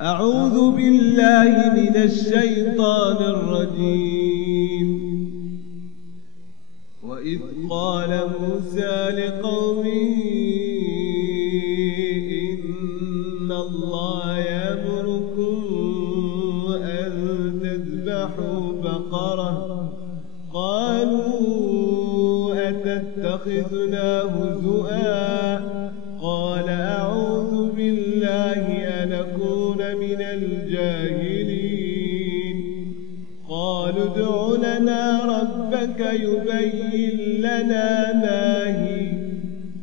أعوذ بالله من الشيطان الرجيم. وإذ قال موسى لقومه إن الله يأمركم أن تذبحوا بقرة، قالوا أتتخذنا هزؤا؟ قال أعوذ بالله أن أكون من الجاهلين. قالوا ادع لنا ربك يبين لنا ما هي.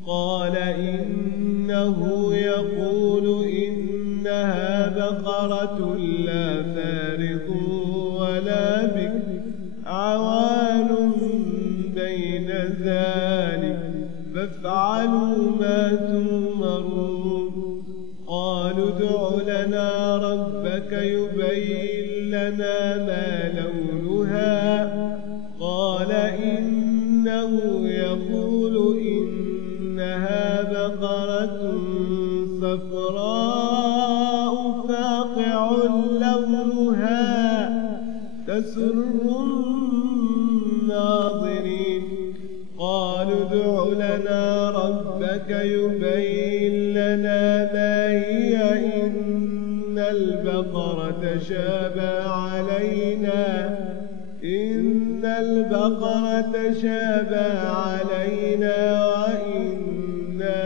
قال إنه يقول إنها بقرة لا فارض ولا بكر عوان بين ذلك فافعلوا ما تؤمرون. قالوا ادع لنا ربك يبين لنا ما لونها. قال إنه يقول إنها بقرة صفراء فاقع لونها تسر الناظرين. قالوا ادع لنا ربك يبين لنا ما هي إن البقرة شابه علينا وإنا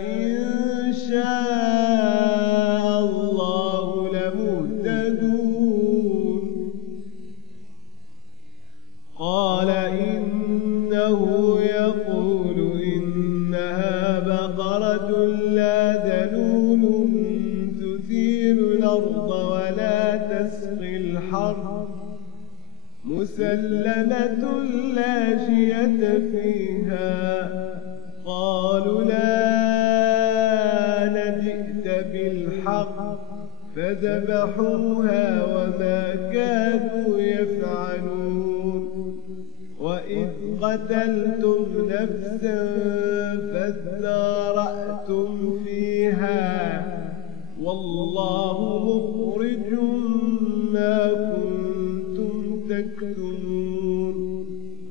إن شاء الله لمهتدون. قال إنه يقول إنها بقرة لا ذلول تثير الأرض ولا تسقي الحرث مسلمة لا شية فيها. قالوا لا جئت بالحق فذبحوها وما كانوا يفعلون. وإذ قتلتم نفسا فادارأتم فيها والله مخرج ما كنتم تكتمون.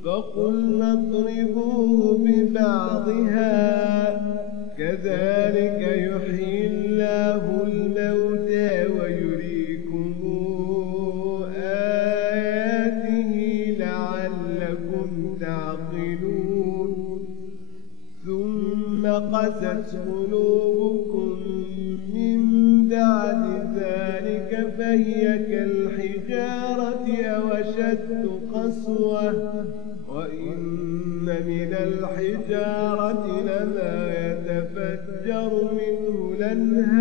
فقلنا اضربوه ببعضها كذلك يحيي الله الموتى ويريكم آياته لعلكم تعقلون. ثم قست قلوبكم من بعد ذلك فهي كالحجارة أو أشد قسوة. وإن من الحجارة لما يتفجر منه الأنهار